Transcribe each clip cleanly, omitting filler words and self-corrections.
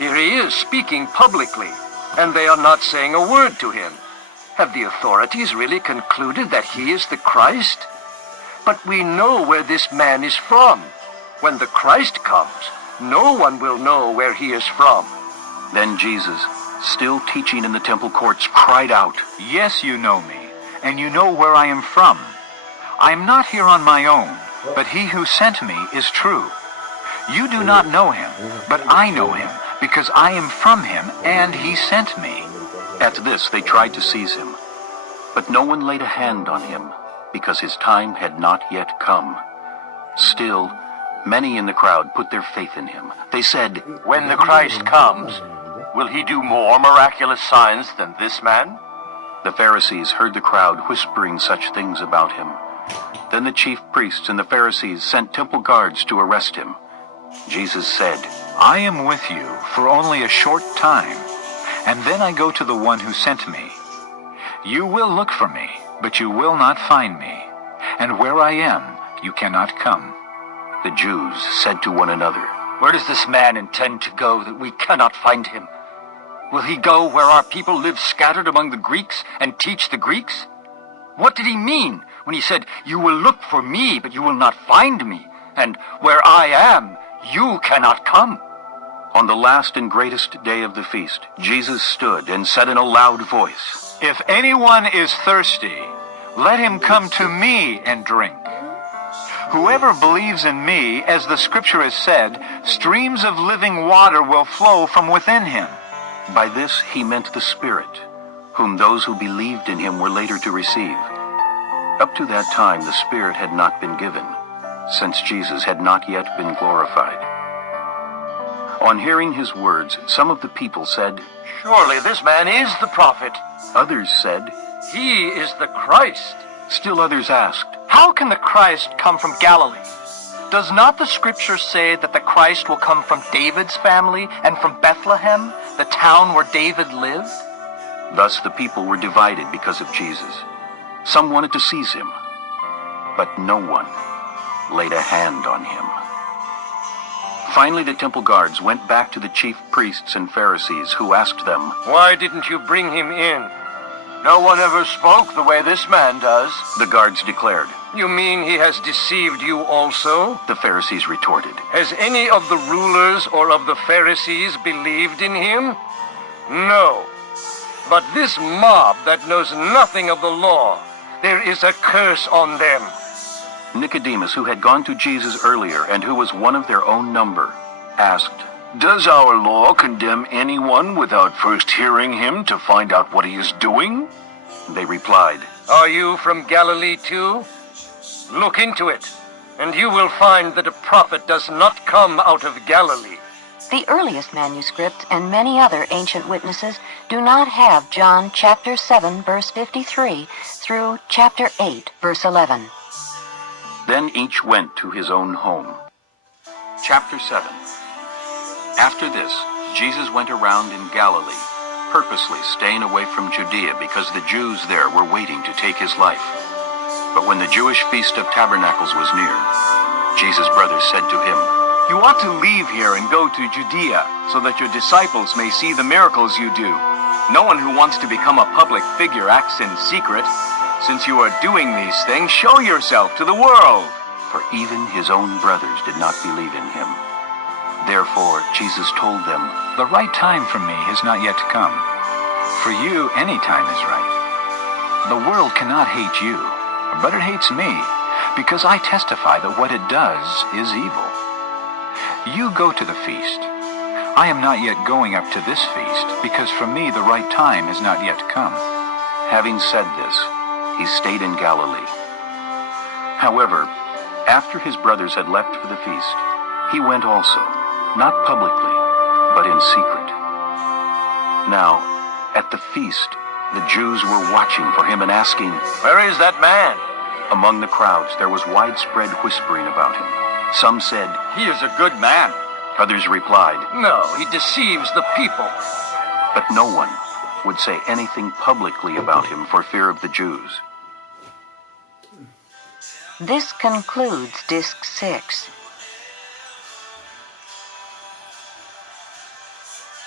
Here he is speaking publicly, and they are not saying a word to him. Have the authorities really concluded that he is the Christ? But we know where this man is from. When the Christ comes, no one will know where he is from." Then Jesus, still teaching in the temple courts, cried out, "Yes, you know me, and you know where I am from. I am not here on my own, but he who sent me is true. You do not know him, but I know him, because I am from him, and he sent me." At this they tried to seize him, but no one laid a hand on him, because his time had not yet come. Still, many in the crowd put their faith in him. They said, "When the Christ comes, will he do more miraculous signs than this man?" The Pharisees heard the crowd whispering such things about him. Then the chief priests and the Pharisees sent temple guards to arrest him. Jesus said, "I am with you for only a short time, and then I go to the one who sent me. You will look for me, but you will not find me, and where I am, you cannot come." The Jews said to one another, "Where does this man intend to go that we cannot find him? Will he go where our people live scattered among the Greeks and teach the Greeks? What did he mean when he said, 'You will look for me, but you will not find me,' and 'Where I am, you cannot come'?" On the last and greatest day of the feast, Jesus stood and said in a loud voice, "If anyone is thirsty, let him come to me and drink. Whoever believes in me, as the scripture has said, streams of living water will flow from within him." By this he meant the Spirit, whom those who believed in him were later to receive. Up to that time the Spirit had not been given, since Jesus had not yet been glorified. On hearing his words, some of the people said, "Surely this man is the prophet." Others said, "He is the Christ." Still others asked, "How can the Christ come from Galilee? Does not the scripture say that the Christ will come from David's family and from Bethlehem, the town where David lived?" Thus the people were divided because of Jesus. Some wanted to seize him, but no one laid a hand on him. Finally the temple guards went back to the chief priests and Pharisees, who asked them, "Why didn't you bring him in? No one ever spoke the way this man does." The guards declared. "You mean he has deceived you also?" The Pharisees retorted, "Has any of the rulers or of the Pharisees believed in him? No. But this mob that knows nothing of the law, there is a curse on them." Nicodemus, who had gone to Jesus earlier and who was one of their own number, asked, "Does our law condemn anyone without first hearing him to find out what he is doing?" They replied, "Are you from Galilee too? Look into it, and you will find that a prophet does not come out of Galilee." The earliest manuscripts and many other ancient witnesses do not have John chapter 7, verse 53 through chapter 8, verse 11. Then each went to his own home. Chapter 7. After this, Jesus went around in Galilee, purposely staying away from Judea because the Jews there were waiting to take his life. But when the Jewish Feast of Tabernacles was near, Jesus' brothers said to him, "You ought to leave here and go to Judea, so that your disciples may see the miracles you do. No one who wants to become a public figure acts in secret. Since you are doing these things, show yourself to the world." For even his own brothers did not believe in him. Therefore Jesus told them, "The right time for me has not yet come. For you, any time is right. The world cannot hate you, but it hates me, because I testify that what it does is evil. You go to the feast. I am not yet going up to this feast, because for me the right time has not yet come." Having said this, he stayed in Galilee. However, after his brothers had left for the feast, he went also, not publicly, but in secret. Now, at the feast, the Jews were watching for him and asking, "Where is that man?" Among the crowds there was widespread whispering about him. Some said, "He is a good man." Others replied, "No, he deceives the people." But no one would say anything publicly about him for fear of the Jews. This concludes Disc 6.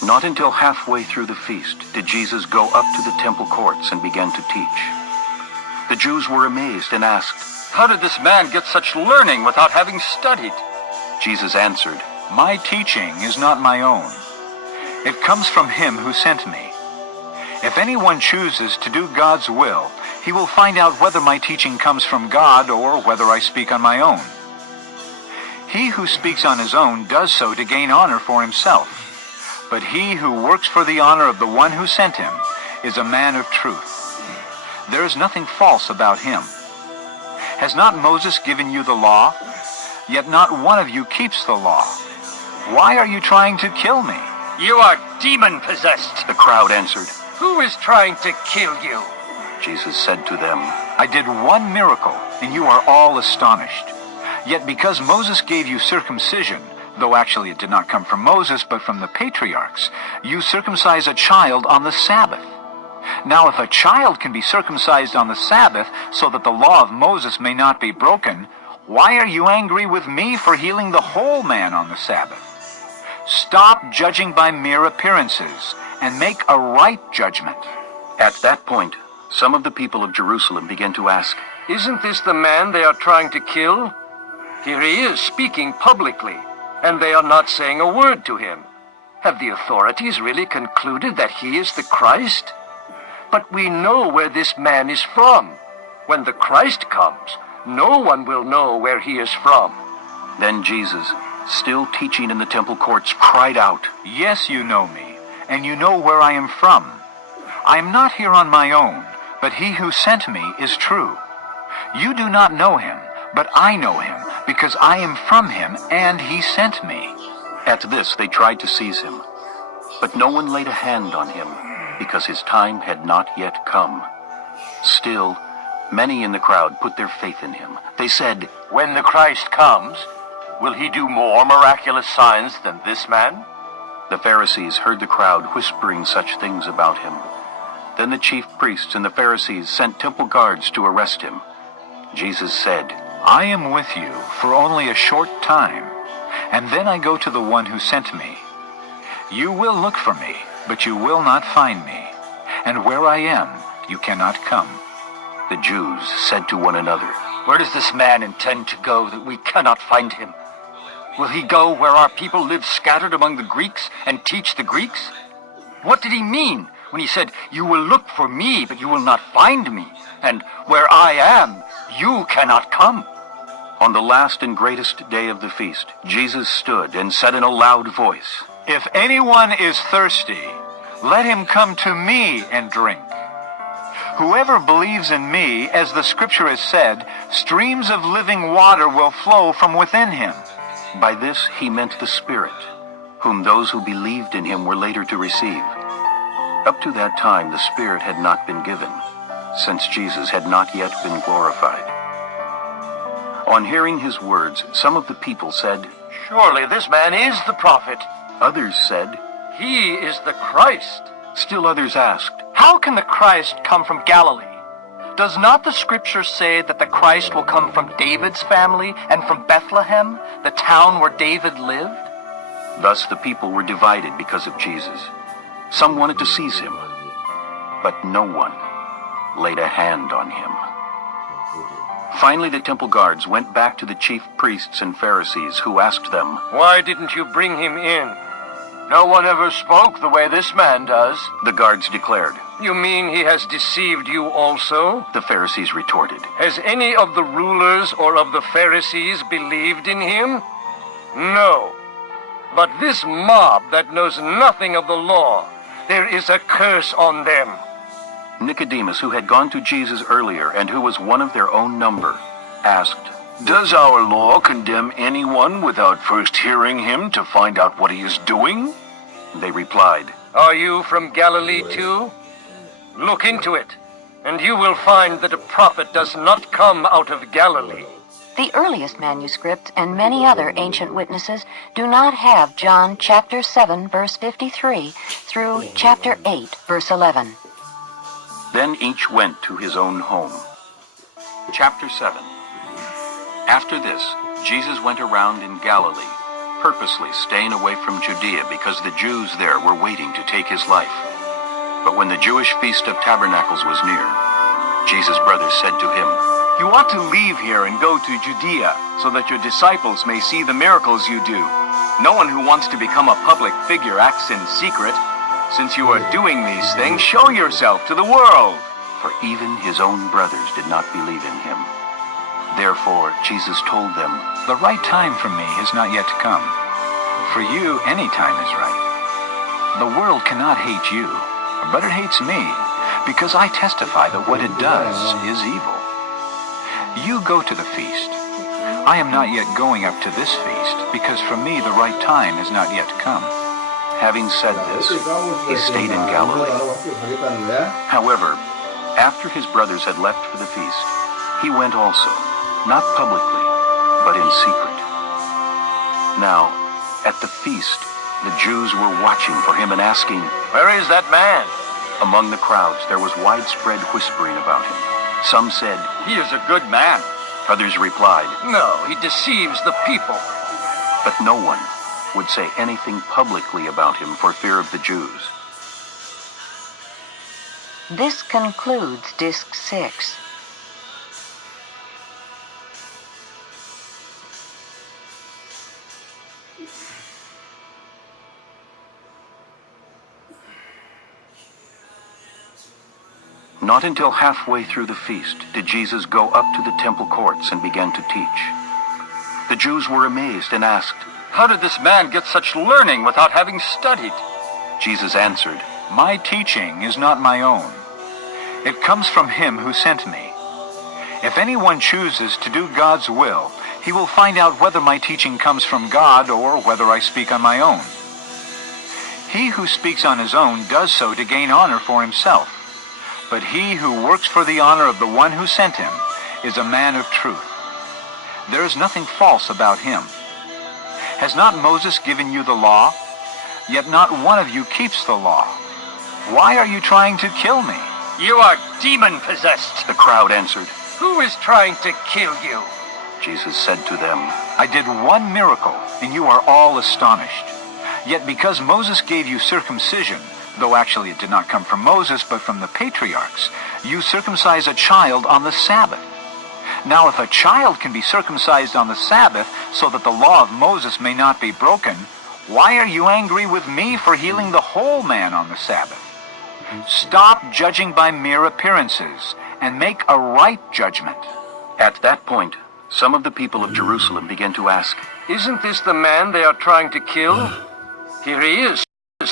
Not until halfway through the feast did Jesus go up to the temple courts and began to teach. The Jews were amazed and asked, How did this man get such learning without having studied? Jesus answered, My teaching is not my own. It comes from him who sent me. If anyone chooses to do God's will, he will find out whether my teaching comes from God or whether I speak on my own. He who speaks on his own does so to gain honor for himself. But he who works for the honor of the one who sent him is a man of truth. There is nothing false about him. Has not Moses given you the law? Yet not one of you keeps the law. Why are you trying to kill me? You are demon-possessed. the crowd answered. Who is trying to kill you? Jesus said to them, I did one miracle, and you are all astonished. Yet because Moses gave you circumcision, though actually it did not come from Moses, but from the patriarchs, you circumcise a child on the Sabbath. Now if a child can be circumcised on the Sabbath, so that the law of Moses may not be broken, why are you angry with me for healing the whole man on the Sabbath? Stop judging by mere appearances, and make a right judgment. At that point, some of the people of Jerusalem began to ask, Isn't this the man they are trying to kill? Here he is speaking publicly, and they are not saying a word to him. Have the authorities really concluded that he is the Christ? But we know where this man is from. When the Christ comes, no one will know where he is from. Then Jesus, still teaching in the temple courts, cried out, Yes, you know me, and you know where I am from. I am not here on my own, but he who sent me is true. You do not know him, but I know him, because I am from him, and he sent me. At this they tried to seize him, but no one laid a hand on him, because his time had not yet come. Still, many in the crowd put their faith in him. They said, When the Christ comes, will he do more miraculous signs than this man? The Pharisees heard the crowd whispering such things about him. Then the chief priests and the Pharisees sent temple guards to arrest him. Jesus said, I am with you for only a short time, and then I go to the one who sent me. You will look for me, but you will not find me, and where I am, you cannot come. The Jews said to one another, Where does this man intend to go that we cannot find him? Will he go where our people live scattered among the Greeks and teach the Greeks? What did he mean when he said, You will look for me, but you will not find me, and where I am, you cannot come? On the last and greatest day of the feast, Jesus stood and said in a loud voice, If anyone is thirsty, let him come to me and drink. Whoever believes in me, as the scripture has said, streams of living water will flow from within him. By this he meant the Spirit, whom those who believed in him were later to receive. Up to that time the Spirit had not been given, since Jesus had not yet been glorified. On hearing his words, some of the people said, Surely this man is the prophet. Others said, He is the Christ. Still others asked, How can the Christ come from Galilee? Does not the scripture say that the Christ will come from David's family and from Bethlehem, the town where David lived? Thus the people were divided because of Jesus. Some wanted to seize him, but no one laid a hand on him. Finally, the temple guards went back to the chief priests and Pharisees, who asked them, Why didn't you bring him in? No one ever spoke the way this man does. The guards declared. You mean he has deceived you also? The Pharisees retorted. Has any of the rulers or of the Pharisees believed in him? No. But this mob that knows nothing of the law, there is a curse on them. Nicodemus, who had gone to Jesus earlier and who was one of their own number, asked, Does our law condemn anyone without first hearing him to find out what he is doing? They replied, Are you from Galilee too? Look into it, and you will find that a prophet does not come out of Galilee. The earliest manuscript and many other ancient witnesses do not have John chapter 7, verse 53 through chapter 8, verse 11. Then each went to his own home. Chapter 7. After this, Jesus went around in Galilee, purposely staying away from Judea because the Jews there were waiting to take his life. But when the Jewish Feast of Tabernacles was near, Jesus' brothers said to him, You ought to leave here and go to Judea, so that your disciples may see the miracles you do. No one who wants to become a public figure acts in secret. Since you are doing these things, show yourself to the world. for even his own brothers did not believe in him. Therefore Jesus told them, The right time for me has not yet come. For you, any time is right. The world cannot hate you, but it hates me, because I testify that what it does is evil. You go to the feast. I am not yet going up to this feast, because for me the right time has not yet come. Having said this, he stayed in Galilee. However, after his brothers had left for the feast, he went also, not publicly, but in secret. Now, at the feast, the Jews were watching for him and asking, Where is that man? Among the crowds there was widespread whispering about him. Some said, He is a good man. others replied, No, he deceives the people. but no one would say anything publicly about him for fear of the Jews. This concludes Disc 6. Not until halfway through the feast did Jesus go up to the temple courts and began to teach. The Jews were amazed and asked, How did this man get such learning without having studied? Jesus answered, My teaching is not my own. It comes from him who sent me. If anyone chooses to do God's will, he will find out whether my teaching comes from God or whether I speak on my own. He who speaks on his own does so to gain honor for himself. But he who works for the honor of the one who sent him is a man of truth. There is nothing false about him. Has not Moses given you the law? Yet not one of you keeps the law. Why are you trying to kill me? You are demon-possessed. the crowd answered. Who is trying to kill you? Jesus said to them, I did one miracle, and you are all astonished. Yet because Moses gave you circumcision, though actually it did not come from Moses but from the patriarchs, you circumcise a child on the Sabbath. Now if a child can be circumcised on the Sabbath so that the law of Moses may not be broken, why are you angry with me for healing the whole man on the Sabbath? Stop judging by mere appearances and make a right judgment. At that point, some of the people of Jerusalem began to ask, Isn't this the man they are trying to kill? Here he is,